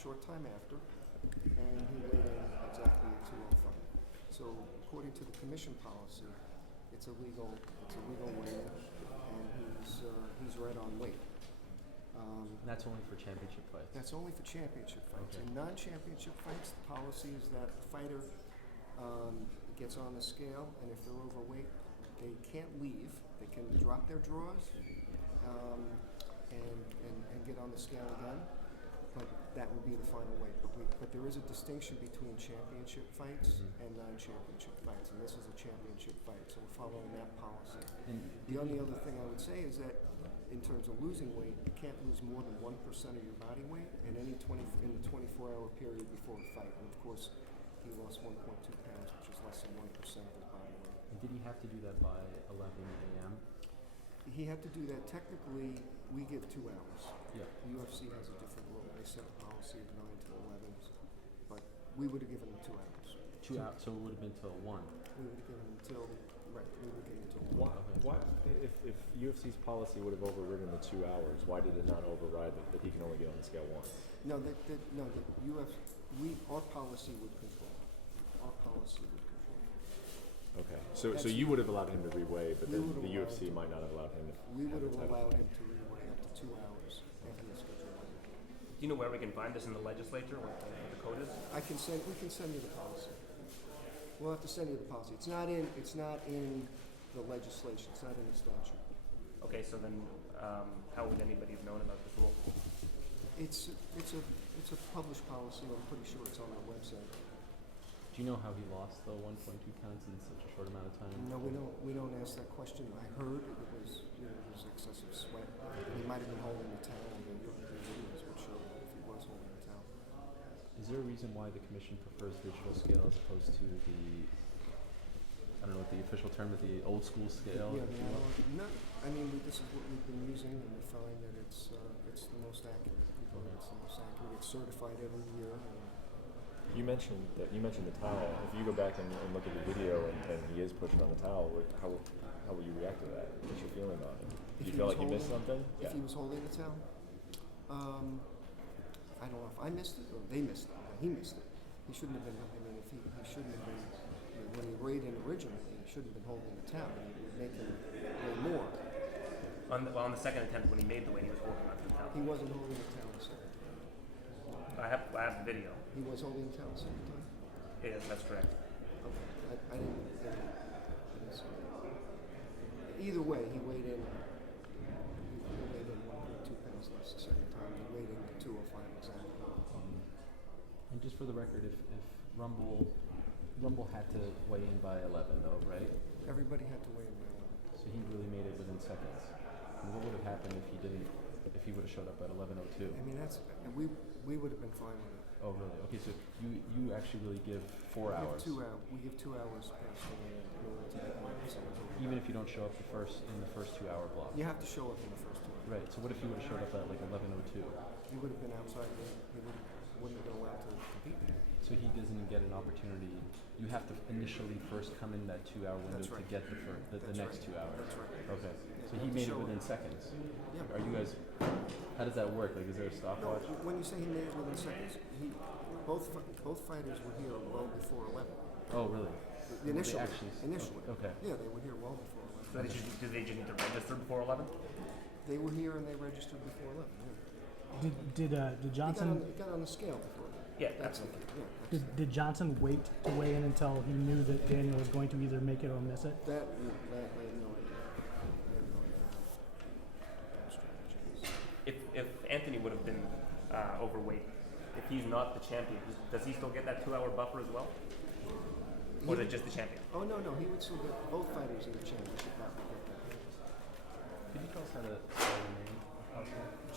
short time after, and he weighed in exactly at 205. So according to the commission policy, it's a legal weigh-in, and he's right on weight. That's only for championship fights. That's only for championship fights. Okay. In non-championship fights, the policy is that the fighter gets on the scale, and if they're overweight, they can't leave. They can drop their drawers and get on the scale again, but that would be the final weight. But there is a distinction between championship fights and non-championship fights, and this is a championship fight, so we're following that policy. And The only other thing I would say is that in terms of losing weight, you can't lose more than 1% of your body weight in the 24-hour period before a fight. And of course, he lost 1.2 pounds, which is less than 1% of his body weight. did he have to do that by 11 a.m.? He had to do that. Technically, we give 2 hours. Yeah. The UFC has a different rule. They set a policy of 9 to 11, but we would have given him 2 hours. 2 hours, so it would have been till 1. We would have given him until, right, we would have given him until 1. Why, if UFC's policy would have overridden the 2 hours, why did it not override that he can only get on the scale once? No, the UFC, our policy would control. Our policy would control. Okay, so you would have allowed him to reweigh, but then the UFC him- might not have allowed him to. We would have the title. allowed him to reweigh up to 2 hours after the schedule. Do you know where we can find this in the legislature, what the code is? We can send you the policy. We'll have to send you the policy. It's not in the legislation. It's not in the statute. Okay, so then how would anybody have known about this rule? It's a published policy. I'm pretty sure it's on our website. Do you know how he lost the 1.2 pounds in such a short amount of time? No, we don't ask that question. I heard it was excessive sweat. He might have been holding the towel. The videos would show if he was holding the towel. Is there a reason why the commission prefers digital scale as opposed to the, I don't know what the official term is, the old school scale? Yeah, the analog. No, I mean this is what we've been using, and we find that it's the most accurate. We find it's the most accurate. It's certified every year. You mentioned the towel. If you go back and look at the video and he is pushing on the towel, how will you react to that? What's your feeling on it? Do you feel like you missed something? If he was holding the towel, I don't know if I missed it or they missed it. He missed it. He shouldn't have been. I mean, if he shouldn't have been when he weighed in originally. He shouldn't have been holding the towel. He would make him weigh more. On the second attempt when he made the weight, he was holding onto the towel. He wasn't holding the towel the second time. I have the video. He was holding the towel the second time. Yes, that's correct. Okay, I didn't see that. Either way, he weighed in. He weighed in 1.2 pounds less the second time. He weighed in 205 exactly. And just for the record, if Rumble had to weigh in by 11 though, right? Everybody had to weigh in by 11. So he really made it within seconds. And what would have happened if he would have showed up at 11:02? I mean, we would have been fine with it. Oh really? Okay, so you actually really give 4 hours. We give 2 hours past the weigh-in in order to get 1%. Even if you don't show up in the first 2 hour block. You have to show up in the first 2 hours. Right. So what if he would have showed up at like 11:02? He would have been outside. He wouldn't have been allowed to compete. So he doesn't get an opportunity. You have to initially first come in that 2 hour window That's right. to get the next 2 hours. That's right. Okay. Yeah, So you he have to made it show within up. seconds. Yeah. Are you guys? How does that work? Like, is there a No, stopwatch? when you say he made it within seconds, both fighters were here well before 11. Oh, really? Initially. Initially. Okay. Yeah, they were here well before 11. So do they just need to register before 11? They were here and they registered before 11. Yeah. Did Johnson He got on the scale before 11. Yeah, That's absolutely. okay. Yeah, that's did Johnson wait to weigh in until he knew that Daniel was going to either make it or miss it? that I have no idea. I have no idea how strategy is. If Anthony would have been overweight, if he's not the champion, does he still get that 2 hour buffer as well? Or is it just the champion? Oh no, he would still get both fighters in the championship. Not would get that. Could you tell us how to spell your name?